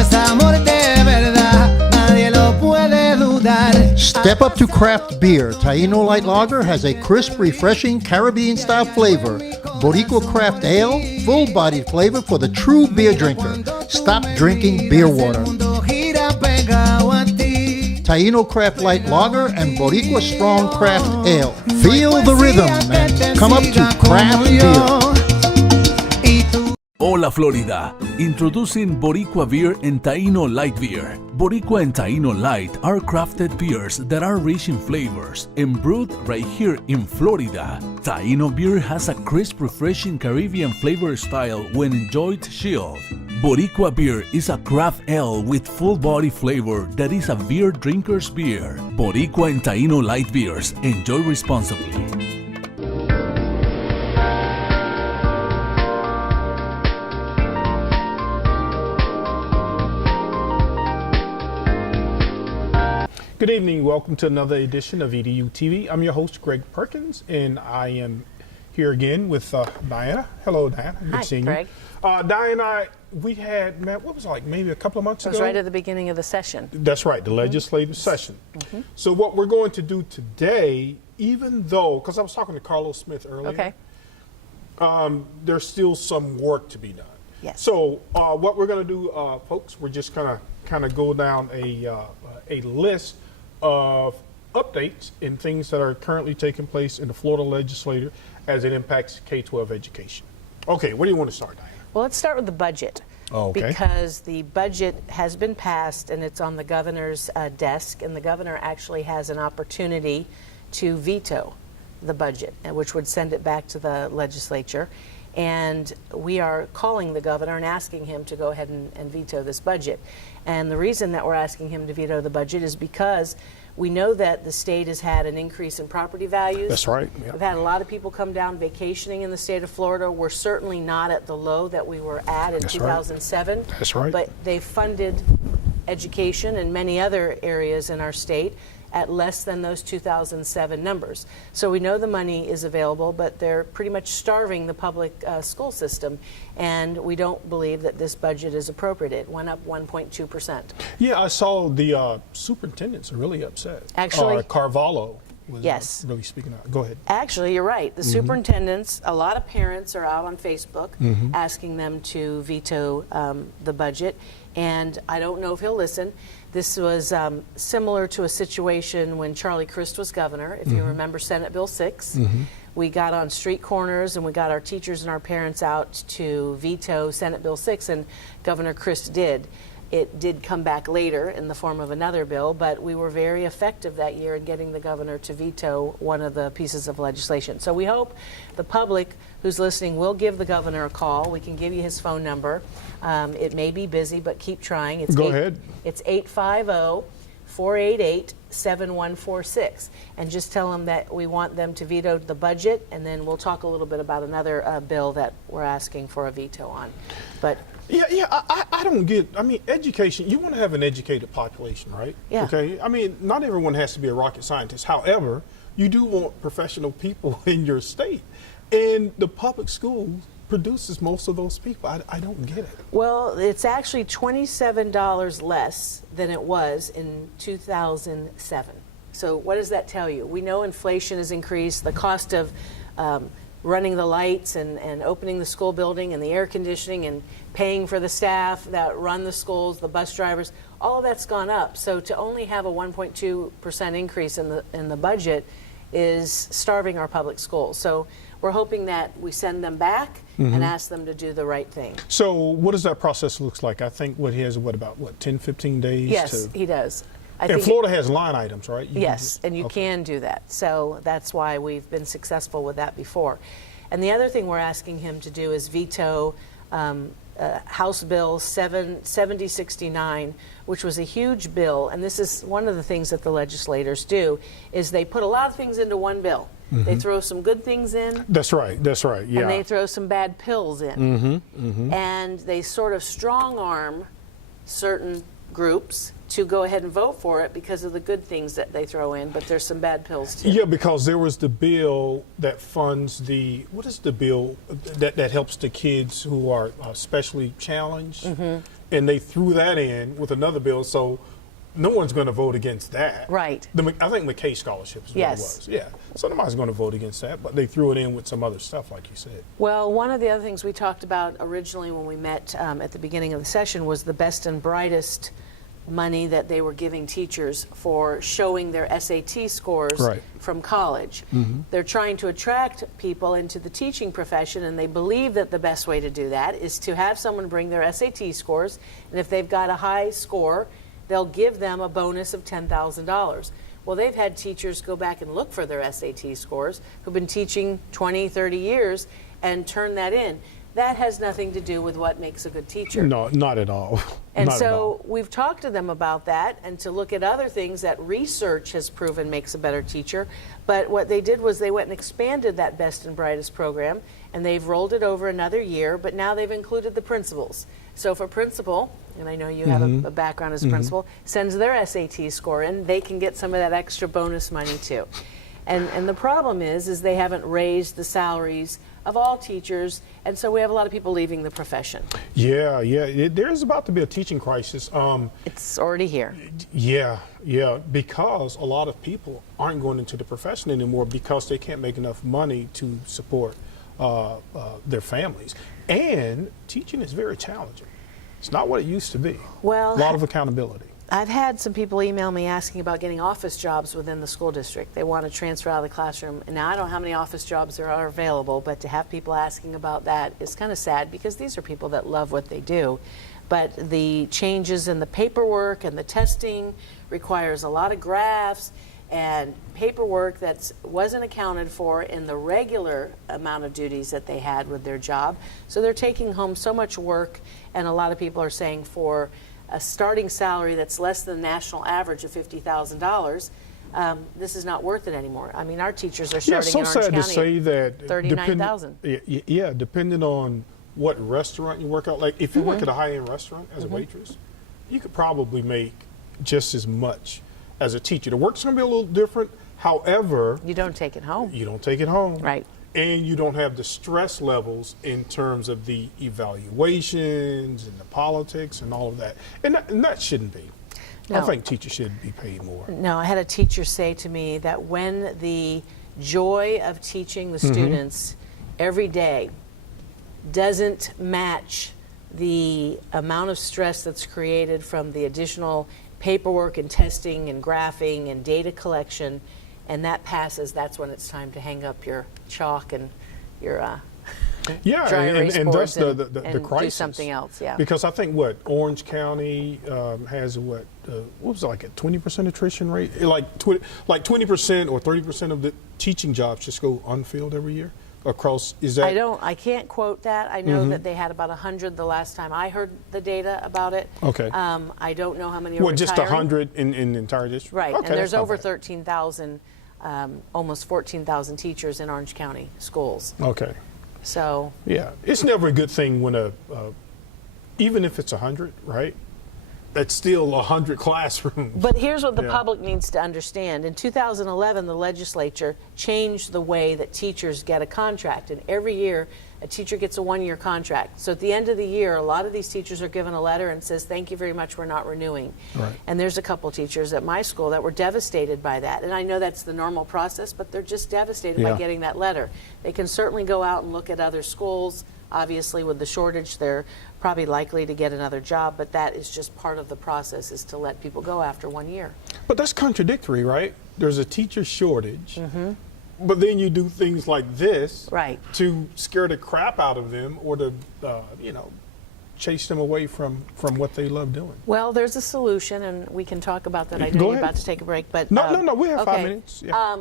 es amor de verdad, nadie lo puede dudar. Step up to craft beer. Taino Light Lager has a crisp, refreshing Caribbean-style flavor. Boricua Craft Ale, full-bodied flavor for the true beer drinker. Stop drinking beer water. Taino Craft Light Lager and Boricua Strong Craft Ale. Feel the rhythm and come up to craft beer. Hola Florida, introducing Boricua Beer and Taino Light Beer. Boricua and Taino Light are crafted beers that are rich in flavors and brewed right here in Florida. Taino beer has a crisp, refreshing Caribbean flavor style when enjoyed chilled. Boricua beer is a craft ale with full body flavor that is a beer drinker's beer. Boricua and Taino Light Beers. Enjoy responsibly. Good evening. Welcome to another edition of EDuTV. I'm your host, Greg Perkins, and I am here again with Diana. Hello, Diana. Good seeing Greg. you. Diana, we had met, what was it, like maybe a couple of months ago? It was right at the beginning of the session. That's right, the legislative session. So what we're going to do today, even though, because I was talking to Carlos Smith earlier, there's still some work to be done. Yes. So what we're going to do, folks, we're just kind of go down a list of updates in things that are currently taking place in the Florida legislature as it impacts K-12 education. Okay, where do you want to start, Diana? Well, let's start with the budget. Okay. Because the budget has been passed and it's on the governor's desk, and the governor actually has an opportunity to veto the budget, which would send it back to the legislature. And we are calling the governor and asking him to go ahead and veto this budget. And the reason that we're asking him to veto the budget is because we know that the state has had an increase in property values. That's right. Yep. We've had a lot of people come down vacationing in the state of Florida. We're certainly not at the low that we were at in 2007. Right. That's right. But they've funded education and many other areas in our state at less than those 2007 numbers. So we know the money is available, but they're pretty much starving the public school system, and we don't believe that this budget is appropriate. It went up 1.2%. Yeah, I saw the superintendents are really upset. Actually, Carvalho was yes, really speaking out. Go ahead. Actually, you're right. The superintendents, a lot of parents are out on Facebook asking them to veto the budget, and I don't know if he'll listen. This was similar to a situation when Charlie Crist was governor. If you remember Senate Bill 6, we got on street corners and we got our teachers and our parents out to veto Senate Bill 6, and Governor Crist did. It did come back later in the form of another bill, but we were very effective that year in getting the governor to veto one of the pieces of legislation. So we hope the public who's listening will give the governor a call. We can give you his phone number. It may be busy, but keep trying. Go ahead. It's 850-488-7146. And just tell them that we want them to veto the budget, and then we'll talk a little bit about another bill that we're asking for a veto on. But I don't get, I mean, education, you want to have an educated population, right? Yeah. Okay, I mean, not everyone has to be a rocket scientist. However, you do want professional people in your state. And the public school produces most of those people. I don't get it. Well, it's actually $27 less than it was in 2007. So what does that tell you? We know inflation has increased. The cost of running the lights and opening the school building and the air conditioning and paying for the staff that run the schools, the bus drivers, all of that's gone up. So to only have a 1.2% increase in the budget is starving our public schools. So we're hoping that we send them back and ask them to do the right thing. So what does that process look like? I think he has, about 10, 15 days? Yes, he does. And Florida has line items, right? Yes, and you can do that. So that's why we've been successful with that before. And the other thing we're asking him to do is veto House Bill 7069, which was a huge bill. And this is one of the things that the legislators do, is they put a lot of things into one bill. They throw some good things in. That's right, yeah. And they throw some bad pills in. And they sort of strong arm certain groups to go ahead and vote for it because of the good things that they throw in, but there's some bad pills too. Yeah, because there was the bill that funds the, what is the bill that helps the kids who are specially challenged? And they threw that in with another bill, so no one's going to vote against that. Right. I think McKay Scholarship is what Yes. it was. Yeah. So nobody's going to vote against that, but they threw it in with some other stuff, like you said. Well, one of the other things we talked about originally when we met at the beginning of the session was the best and brightest money that they were giving teachers for showing their SAT scores Right. from college. They're trying to attract people into the teaching profession, and they believe that the best way to do that is to have someone bring their SAT scores, and if they've got a high score, they'll give them a bonus of $10,000. Well, they've had teachers go back and look for their SAT scores who've been teaching 20, 30 years and turn that in. That has nothing to do with what makes a good teacher. No, not at all. And Not at all. so we've talked to them about that and to look at other things that research has proven makes a better teacher. But what they did was they went and expanded that Best and Brightest program, and they've rolled it over another year, but now they've included the principals. So if a principal, and I know you have a background as a principal, sends their SAT score in, they can get some of that extra bonus money too. And the problem is they haven't raised the salaries of all teachers, and so we have a lot of people leaving the profession. Yeah. There's about to be a teaching crisis. It's already here. Yeah, because a lot of people aren't going into the profession anymore because they can't make enough money to support their families. And teaching is very challenging. It's not what it used to be. Well, a lot of accountability. I've had some people email me asking about getting office jobs within the school district. They want to transfer out of the classroom. And now I don't know how many office jobs there are available, but to have people asking about that is kind of sad because these are people that love what they do. But the changes in the paperwork and the testing requires a lot of graphs and paperwork that wasn't accounted for in the regular amount of duties that they had with their job. So they're taking home so much work, and a lot of people are saying for a starting salary that's less than the national average of $50,000, this is not worth it anymore. I mean, our teachers are starting in Orange County to say that $39,000. Yeah, depending on what restaurant you work at. Like if you work at a high-end restaurant as a waitress, you could probably make just as much as a teacher. The work's going to be a little different. However, You don't take it home. you don't take it home. Right. And you don't have the stress levels in terms of the evaluations and the politics and all of that. And that shouldn't be. I No. think teachers should be paid more. No, I had a teacher say to me that when the joy of teaching the students every day doesn't match the amount of stress that's created from the additional paperwork and testing and graphing and data collection, and that passes, that's when it's time to hang up your chalk and your dry erase and boards that's and the crisis. do something else. Yeah. Because I think Orange County has what was it, like a 20% attrition rate? Like 20% or 30% of the teaching jobs just go unfilled every year across. Is that? I can't quote that. I know that they had about 100 the last time I heard the data about it. Okay. I don't know how many are Well, just retiring. 100 in the entire district. Right, Okay, and there's that's not over bad. 13,000, almost 14,000 teachers in Orange County schools. Okay. So, Yeah, it's never a good thing when even if it's 100, right? That's still 100 classrooms. but here's what the Yeah. public needs to understand. In 2011, the legislature changed the way that teachers get a contract, and every year a teacher gets a one-year contract. So at the end of the year, a lot of these teachers are given a letter and says, thank you very much, we're not renewing. Right. And there's a couple teachers at my school that were devastated by that. And I know that's the normal process, but they're just devastated by Yeah. getting that letter. They can certainly go out and look at other schools. Obviously, with the shortage, they're probably likely to get another job, but that is just part of the process, is to let people go after 1 year. But that's contradictory, right? There's a teacher shortage, but then you do things like this Right. to scare the crap out of them or to, chase them away from what they love doing. Well, there's a solution, and we can talk about that. I Go know you're ahead. about to take a break, but No, we have 5 okay. minutes. Yeah.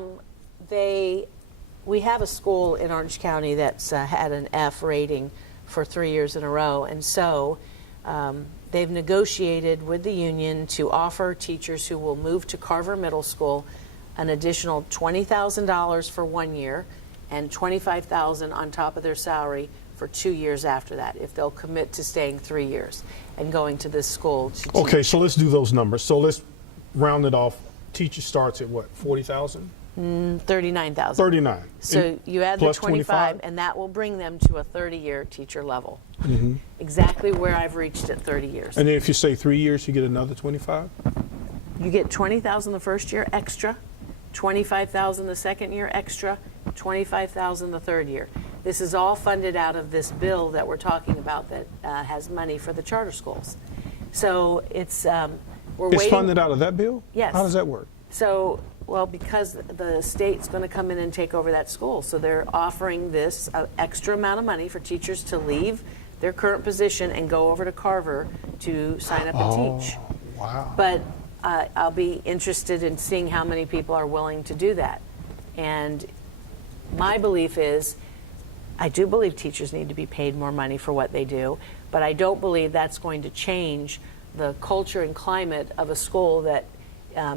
We have a school in Orange County that's had an F rating for 3 years in a row, and so they've negotiated with the union to offer teachers who will move to Carver Middle School an additional $20,000 for 1 year and $25,000 on top of their salary for 2 years after that if they'll commit to staying 3 years and going to this school to teach. Okay, so let's do those numbers. So let's round it off. Teacher starts at what, 40,000? 39,000. 39. So you add the plus 25, and that will bring them to a 30-year teacher level. Exactly where I've reached at 30 years. And then if you say 3 years, you get another 25? You get 20,000 the first year extra, 25,000 the second year extra, 25,000 the third year. This is all funded out of this bill that we're talking about that has money for the charter schools. So it's we're waiting. It's funded out of that bill? Yes. How does that work? So, well, because the state's going to come in and take over that school, so they're offering this extra amount of money for teachers to leave their current position and go over to Carver to sign up and teach. Wow. But I'll be interested in seeing how many people are willing to do that. And my belief is, I do believe teachers need to be paid more money for what they do, but I don't believe that's going to change the culture and climate of a school that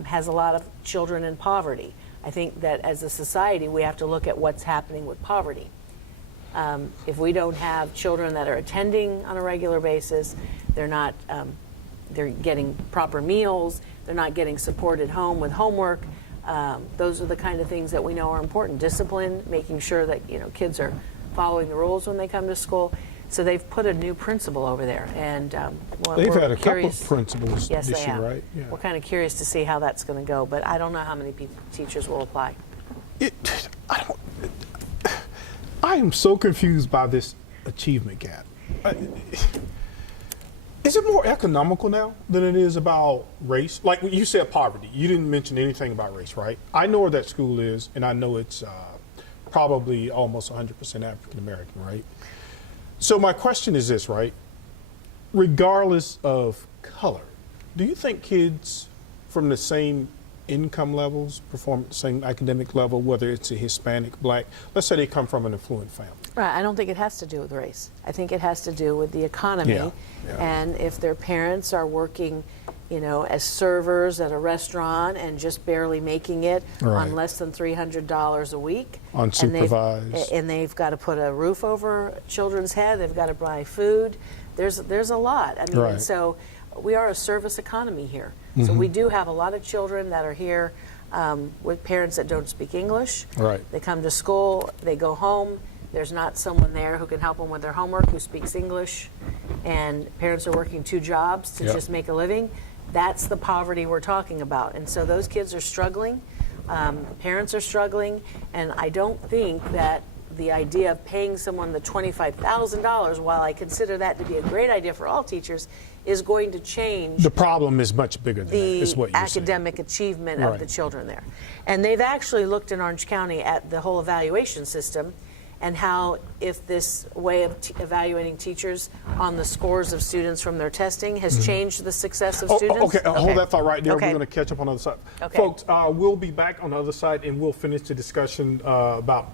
has a lot of children in poverty. I think that as a society, we have to look at what's happening with poverty. If we don't have children that are attending on a regular basis, they're not, they're getting proper meals, they're not getting support at home with homework. Those are the kind of things that we know are important. Discipline, making sure that kids are following the rules when they come to school. So they've put a new principal over there, and they've had a couple of principals yes, this they year, have. right? Yeah. We're kind of curious to see how that's going to go, but I don't know how many teachers will apply. I am so confused by this achievement gap. Is it more economical now than it is about race? Like when you said poverty, you didn't mention anything about race, right? I know where that school is, and I know it's probably almost 100% African American, right? So my question is this, right? Regardless of color, do you think kids from the same income levels perform at the same academic level, whether it's a Hispanic, Black? Let's say they come from an affluent family. Right. I don't think it has to do with race. I think it has to do with the economy. Yeah. And if their parents are working, as servers at a restaurant and just barely making it on less than $300 a week. Unsupervised. And they've got to put a roof over children's head. They've got to buy food. There's a lot. I mean, so we are a service economy here. So we do have a lot of children that are here with parents that don't speak English. Right. They come to school, they go home. There's not someone there who can help them with their homework who speaks English. And parents are working 2 jobs to just make a living. That's the poverty we're talking about. And so those kids are struggling. Parents are struggling. And I don't think that the idea of paying someone the $25,000, while I consider that to be a great idea for all teachers, is going to change the problem is much bigger than that, is what the you're academic achievement of the children there. And they've actually looked in Orange County at the whole evaluation system and how if this way of evaluating teachers on the scores of students from their testing has changed the success of students. Okay, hold that thought right there. Okay. We're going to catch up on the other side. Okay. Folks, we'll be back on the other side and we'll finish the discussion about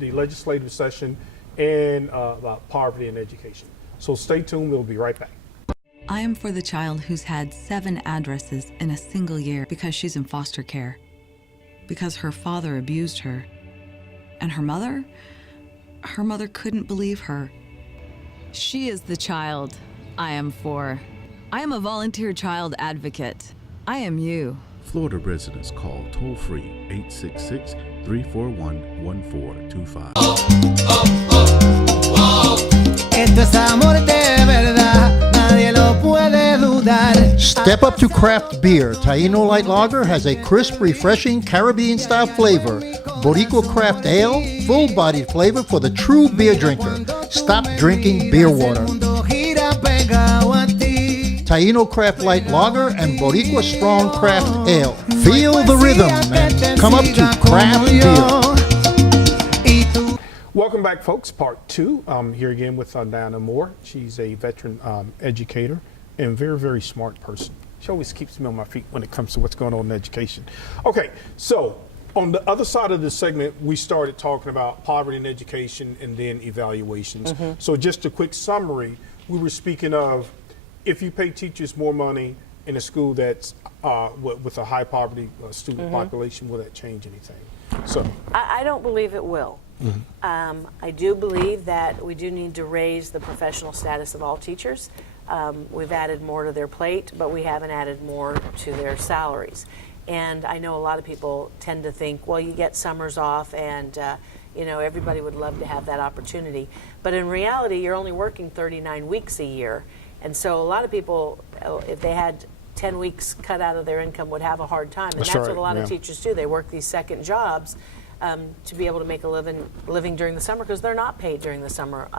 the legislative session and about poverty and education. So stay tuned, we'll be right back. I am for the child who's had 7 addresses in a single year because she's in foster care, because her father abused her, and her mother couldn't believe her. She is the child I am for. I am a volunteer child advocate. I am you. Florida residents call toll-free 866-341-1425. Esto es amor de verdad, nadie lo puede dudar. Step up to craft beer. Taino Light Lager has a crisp, refreshing Caribbean-style flavor. Boricua Craft Ale, full-bodied flavor for the true beer drinker. Stop drinking beer water. Taino Craft Light Lager and Boricua Strong Craft Ale. Feel the rhythm and come up to craft beer. Welcome back, folks. Part 2. I'm here again with Diana Moore. She's a veteran educator and very, very smart person. She always keeps me on my feet when it comes to what's going on in education. Okay, so on the other side of this segment, we started talking about poverty and education and then evaluations. So just a quick summary, we were speaking of if you pay teachers more money in a school that's with a high poverty student population, will that change anything? So I don't believe it will. I do believe that we do need to raise the professional status of all teachers. We've added more to their plate, but we haven't added more to their salaries. And I know a lot of people tend to think, well, you get summers off and you know, everybody would love to have that opportunity. But in reality, you're only working 39 weeks a year. And so a lot of people, if they had 10 weeks cut out of their income, would have a hard time. And that's right, what a lot of teachers do. They work these second jobs to be able to make a living during the summer, because they're not paid during the summer,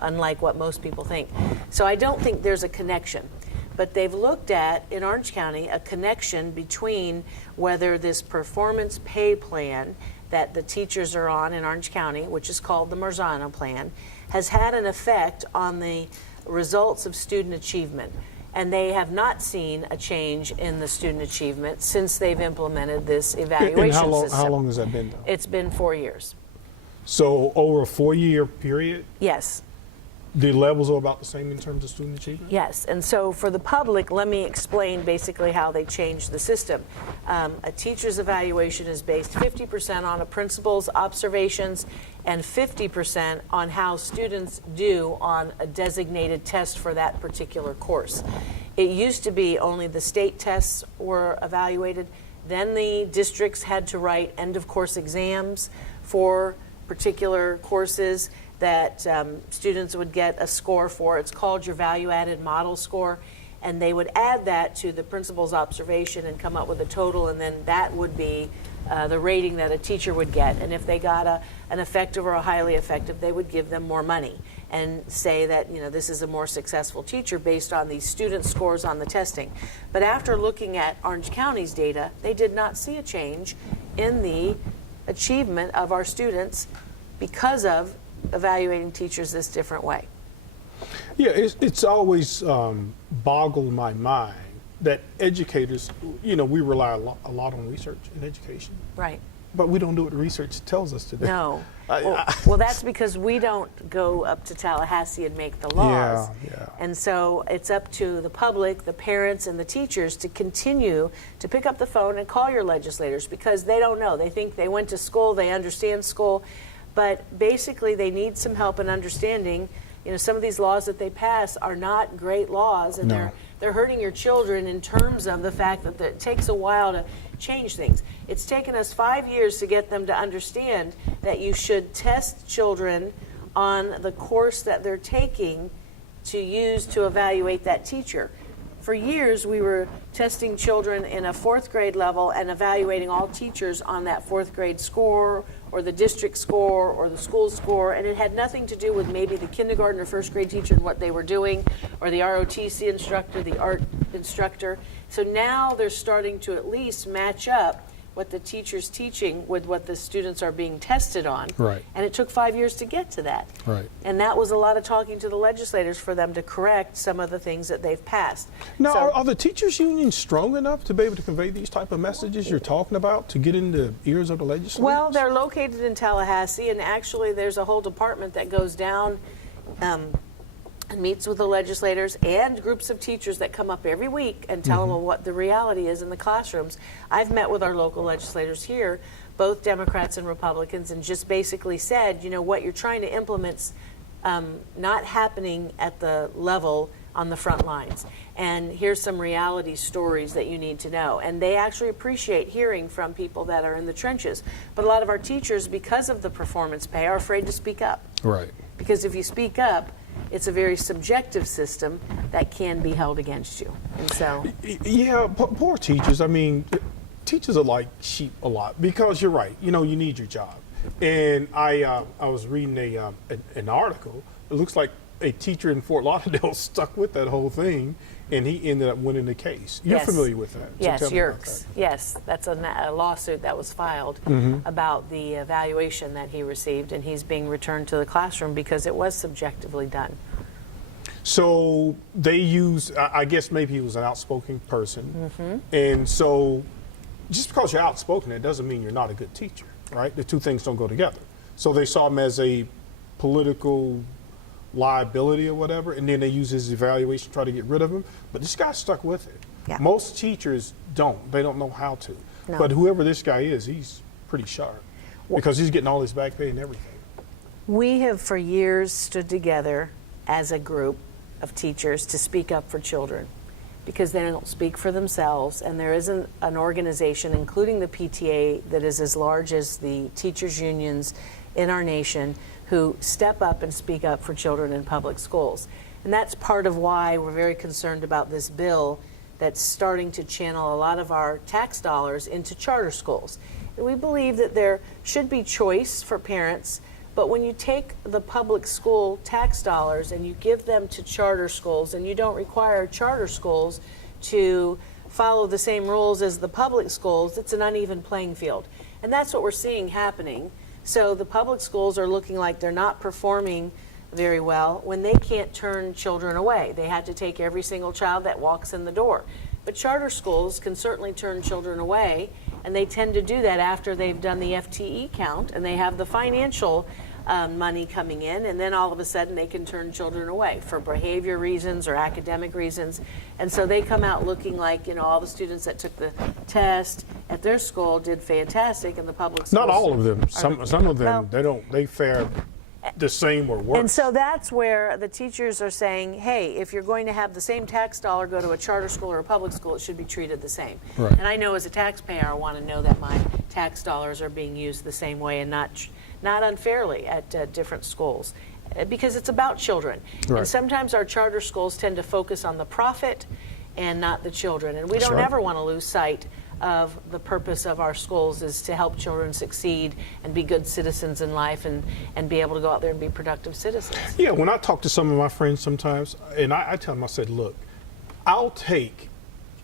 unlike what most people think. So I don't think there's a connection. But they've looked at, in Orange County, a connection between whether this performance pay plan that the teachers are on in Orange County, which is called the Marzano plan, has had an effect on the results of student achievement. And they have not seen a change in the student achievement since they've implemented this evaluation system. How long has that been, though? It's been 4 years. So over a 4-year period, Yes. the levels are about the same in terms of student achievement? Yes, and so for the public, let me explain basically how they changed the system. A teacher's evaluation is based 50% on a principal's observations and 50% on how students do on a designated test for that particular course. It used to be only the state tests were evaluated, then the districts had to write end-of-course exams for particular courses that students would get a score for. It's called your value-added model score, and they would add that to the principal's observation and come up with a total, and then that would be the rating that a teacher would get. And if they got an effective or a highly effective, they would give them more money and say that, you know, this is a more successful teacher based on these student scores on the testing. But after looking at Orange County's data, they did not see a change in the achievement of our students because of evaluating teachers this different way. Yeah, it's always boggled my mind that educators, you know, we rely a lot on research in education. Right. But we don't do what the research tells us to do. No. Well, that's because we don't go up to Tallahassee and make the laws. Yeah. And so it's up to the public, the parents, and the teachers to continue to pick up the phone and call your legislators, because they don't know. They think they went to school, they understand school, but basically they need some help in understanding. You know, some of these laws that they pass are not great laws, and they're hurting your children in terms of the fact that it takes a while to change things. It's taken us 5 years to get them to understand that you should test children on the course that they're taking to use to evaluate that teacher. For years, we were testing children in a 4th grade level and evaluating all teachers on that 4th grade score, or the district score, or the school score, and it had nothing to do with maybe the kindergarten or 1st grade teacher and what they were doing, or the ROTC instructor, the art instructor. So now they're starting to at least match up what the teacher's teaching with what the students are being tested on. Right. And it took 5 years to get to that. Right. And that was a lot of talking to the legislators for them to correct some of the things that they've passed. Now, So- are the teachers' unions strong enough to be able to convey these type of messages you're talking about to get in the ears of the legislators? Well, they're located in Tallahassee, and actually there's a whole department that goes down and meets with the legislators and groups of teachers that come up every week and tell them what the reality is in the classrooms. I've met with our local legislators here, both Democrats and Republicans, and just basically said, you know, what you're trying to implement's not happening at the level on the front lines. And here's some reality stories that you need to know. And they actually appreciate hearing from people that are in the trenches. But a lot of our teachers, because of the performance pay, are afraid to speak up. Right. Because if you speak up, it's a very subjective system that can be held against you. And so, Yeah, poor teachers. I mean, teachers are like sheep a lot, because you're right. You know, you need your job. And I was reading an article. It looks like a teacher in Fort Lauderdale stuck with that whole thing, and he ended up winning the case. You're Yes. familiar with that? So yes, tell me about Yerkes. that. Yes, that's a lawsuit that was filed about the evaluation that he received, and he's being returned to the classroom because it was subjectively done. So they use, I guess maybe he was an outspoken person. And so just because you're outspoken, it doesn't mean you're not a good teacher, right? The two things don't go together. So they saw him as a political liability or whatever, and then they use his evaluation to try to get rid of him. But this guy stuck with it. Yeah. Most teachers don't. They don't know how to. No. But whoever this guy is, he's pretty sharp. Because he's getting all his back pay and everything. We have for years stood together as a group of teachers to speak up for children because they don't speak for themselves, and there isn't an organization, including the PTA, that is as large as the teachers' unions in our nation who step up and speak up for children in public schools. And that's part of why we're very concerned about this bill that's starting to channel a lot of our tax dollars into charter schools. And we believe that there should be choice for parents, but when you take the public school tax dollars and you give them to charter schools and you don't require charter schools to follow the same rules as the public schools, it's an uneven playing field. And that's what we're seeing happening. So the public schools are looking like they're not performing very well when they can't turn children away. They had to take every single child that walks in the door. But charter schools can certainly turn children away, and they tend to do that after they've done the FTE count and they have the financial money coming in, and then all of a sudden they can turn children away for behavior reasons or academic reasons. And so they come out looking like, you know, all the students that took the test at their school did fantastic, and the public schools. Not all of them. Some of them, they fare the same or worse. And so that's where the teachers are saying, hey, if you're going to have the same tax dollar go to a charter school or a public school, it should be treated the same. Right. And I know as a taxpayer, I want to know that my tax dollars are being used the same way and not unfairly at different schools, because it's about children. Right. And sometimes our charter schools tend to focus on the profit and not the children. And we That's don't right. ever want to lose sight of the purpose of our schools is to help children succeed and be good citizens in life and be able to go out there and be productive citizens. Yeah, when I talk to some of my friends sometimes, and I tell them, I said, look, I'll take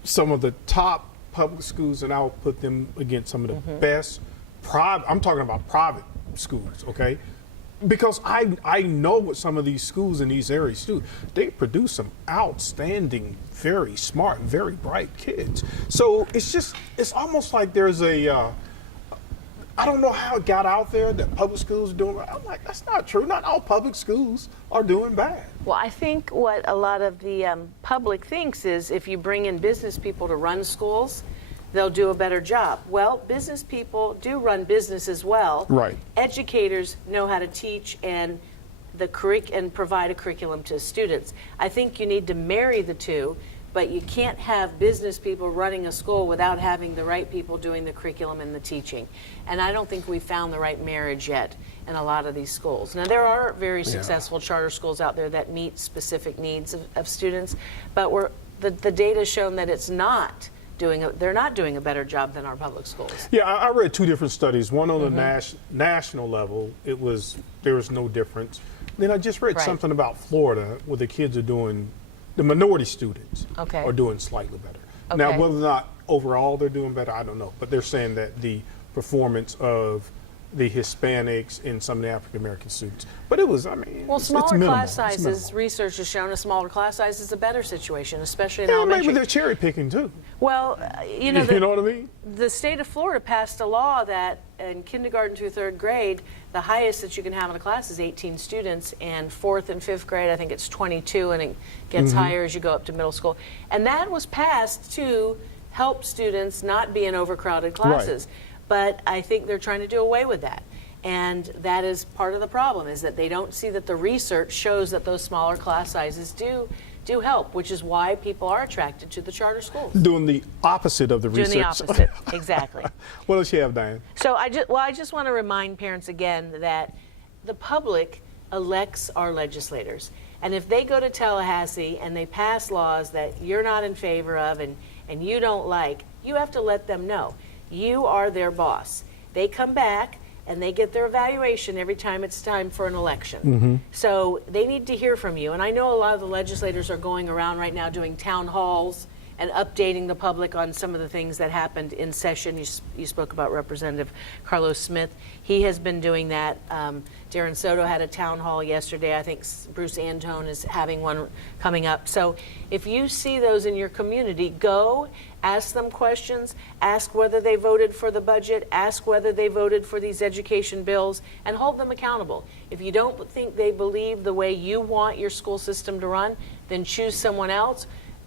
some of the top public schools and I'll put them against some of the best private, I'm talking about private schools, okay? Because I know what some of these schools in these areas do. They produce some outstanding, very smart, very bright kids. So it's almost like there's I don't know how it got out there that public schools are doing right. I'm like, that's not true. Not all public schools are doing bad. Well, I think what a lot of the public thinks is if you bring in business people to run schools, they'll do a better job. Well, business people do run business as well. Right. Educators know how to teach and provide a curriculum to students. I think you need to marry the two, but you can't have business people running a school without having the right people doing the curriculum and the teaching. And I don't think we've found the right marriage yet in a lot of these schools. Now, there are very successful charter schools out there that meet specific needs of students, but the data's shown that they're not doing a better job than our public schools. Yeah, I read two different studies. One on the national level, there was no difference. Then I just read something about Florida where the kids are doing, the minority students are doing slightly better. Now, whether or not overall they're doing better, I don't know. But they're saying that the performance of the Hispanics and some of the African American students. But it was, Well, it's smaller minimal. class It's sizes, minimal. research has shown a smaller class size is a better situation, especially in Yeah, elementary. maybe they're cherry picking too. Well, you know, You know what I mean? the state of Florida passed a law that in kindergarten through third grade, the highest that you can have in a class is 18 students, and fourth and fifth grade, I think it's 22, and it gets higher as you go up to middle school. And that was passed to help students not be in overcrowded classes. But I think they're trying to do away with that. And that is part of the problem, is that they don't see that the research shows that those smaller class sizes do help, which is why people are attracted to the charter schools. Doing the opposite of the research. Doing the opposite, exactly. What else you have, Diane? So I just want to remind parents again that the public elects our legislators. And if they go to Tallahassee and they pass laws that you're not in favor of and you don't like, you have to let them know. You are their boss. They come back and they get their evaluation every time it's time for an election. So they need to hear from you. And I know a lot of the legislators are going around right now doing town halls and updating the public on some of the things that happened in session. You spoke about Representative Carlos Smith. He has been doing that. Darren Soto had a town hall yesterday. I think Bruce Antone is having one coming up. So if you see those in your community, go ask them questions, ask whether they voted for the budget, ask whether they voted for these education bills, and hold them accountable. If you don't think they believe the way you want your school system to run, then choose someone else.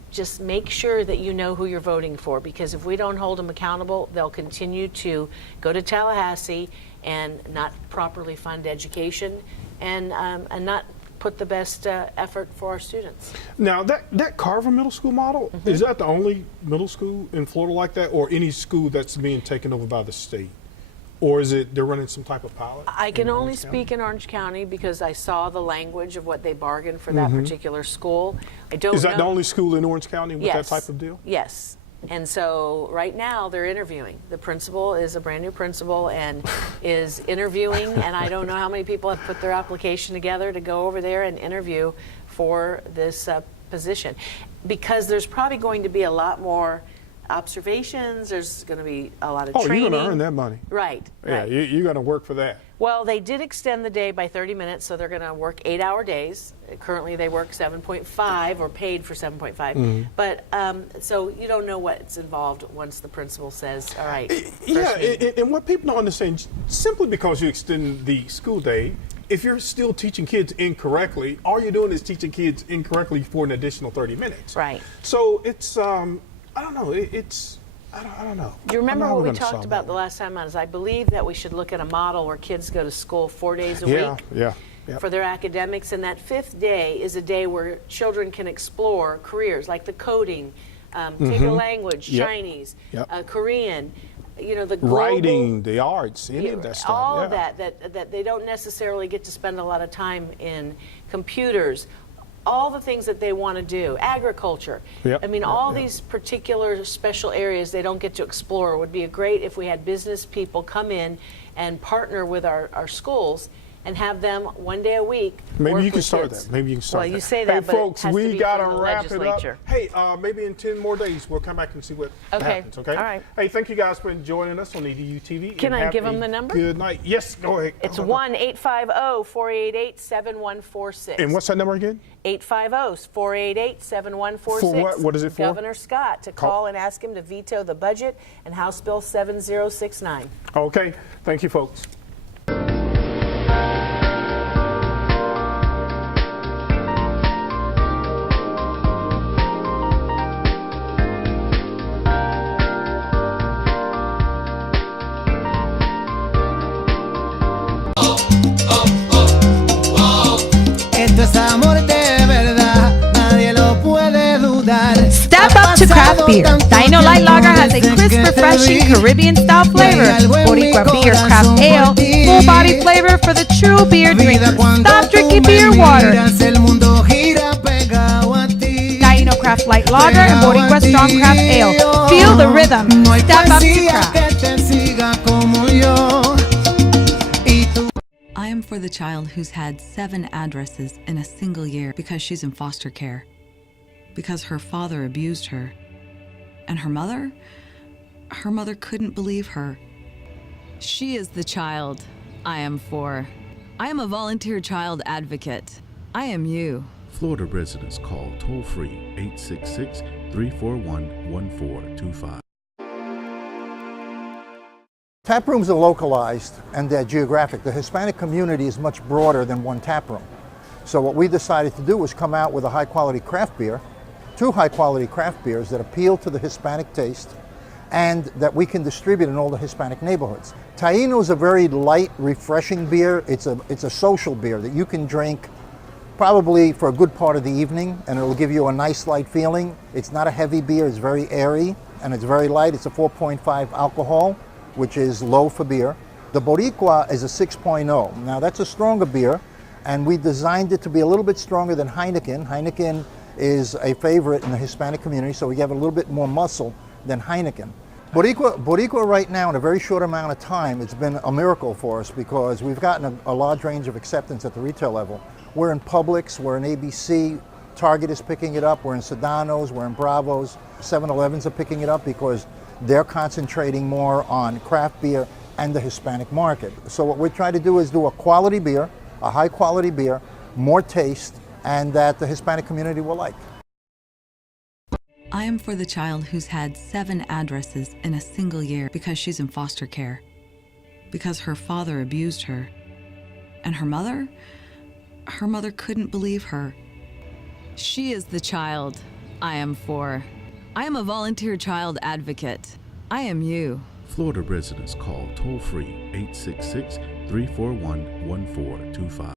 Just make sure that you know who you're voting for, because if we don't hold them accountable, they'll continue to go to Tallahassee and not properly fund education and not put the best effort for our students. Now, that Carver Middle School model, is that the only middle school in Florida like that, or any school that's being taken over by the state? Or is it they're running some type of pilot? I can only speak in Orange County because I saw the language of what they bargained for that particular school. I don't know. Is that the only school in Orange County with Yes. that type of deal? Yes. And so right now they're interviewing. The principal is a brand new principal and is interviewing, and I don't know how many people have put their application together to go over there and interview for this position. Because there's probably going to be a lot more observations, there's going to be a lot of training. Oh, you're going to earn that money. Right. Yeah, right. you're going to work for that. Well, they did extend the day by 30 minutes, so they're going to work 8-hour days. Currently, they work 7.5 or paid for 7.5. But so you don't know what's involved once the principal says, all right. Yeah, and what people don't understand, simply because you extend the school day, if you're still teaching kids incorrectly, all you're doing is teaching kids incorrectly for an additional 30 minutes. Right. So it's, I don't know, I don't know. Do you remember I don't know how what we're we gonna talked solve about that. the last time? I believe that we should look at a model where kids go to school 4 days a week. Yeah. For their academics, and that 5th day is a day where children can explore careers like the coding, take a language, Yep. Chinese, Yep. Korean, you know, the global, Writing, the arts, any of that stuff. all yeah. of that they don't necessarily get to spend a lot of time in computers. All the things that they want to do, agriculture. Yep. I mean, all these particular special areas they don't get to explore. It would be great if we had business people come in and partner with our schools and have them 1 day a week. Maybe work you can with start kids. that. Maybe you can start Well, that. you say Hey, that, but folks, it has to we be gotta from the wrap it up. legislature. Hey, maybe in 10 more days we'll come back and see what Okay. happens. Okay. All right. Hey, thank you guys for joining us on EDuTV. Can and I have give a them the number? Good night. Yes, go ahead. It's Go. 1-850-488-7146. And what's that number again? 850-488-7146. For what? What is it for? Governor Scott to call and ask him to veto the budget and House Bill 7069. Okay. Thank you, folks. Esto es amor de verdad, nadie lo puede dudar. Step up to craft beer. Dino Light Lager has a crisp, refreshing Caribbean-style flavor. Boricua Beer Craft Ale, full-body flavor for the true beer drinker. Stop drinking beer water. El mundo gira pegado a ti. Dino Craft Light Lager and Boricua Strong Craft Ale. Feel the rhythm. No hay Step up to poesía craft. que te siga como yo. Y tú I am for the child who's had 7 addresses in a single year because she's in foster care. Because her father abused her. And her mother couldn't believe her. She is the child I am for. I am a volunteer child advocate. I am you. Florida residents call toll-free 866-341-1425. Tap rooms are localized and they're geographic. The Hispanic community is much broader than one tap room. So what we decided to do was come out with a high-quality craft beer, 2 high-quality craft beers that appeal to the Hispanic taste and that we can distribute in all the Hispanic neighborhoods. Taino is a very light, refreshing beer. It's a social beer that you can drink probably for a good part of the evening, and it'll give you a nice light feeling. It's not a heavy beer, it's very airy, and it's very light. It's a 4.5 alcohol, which is low for beer. The Boricua is a 6.0. Now that's a stronger beer, and we designed it to be a little bit stronger than Heineken. Heineken is a favorite in the Hispanic community, so we have a little bit more muscle than Heineken. Boricua right now, in a very short amount of time, it's been a miracle for us because we've gotten a large range of acceptance at the retail level. We're in Publix, we're in ABC, Target is picking it up, we're in Sedano's, we're in Bravo's, 7-Elevens are picking it up because they're concentrating more on craft beer and the Hispanic market. So what we're trying to do is do a quality beer, a high quality beer, more taste, and that the Hispanic community will like. I am for the child who's had 7 addresses in a single year because she's in foster care. Because her father abused her. And her mother couldn't believe her. She is the child I am for. I am a volunteer child advocate. I am you. Florida residents call toll free 866 341 1425.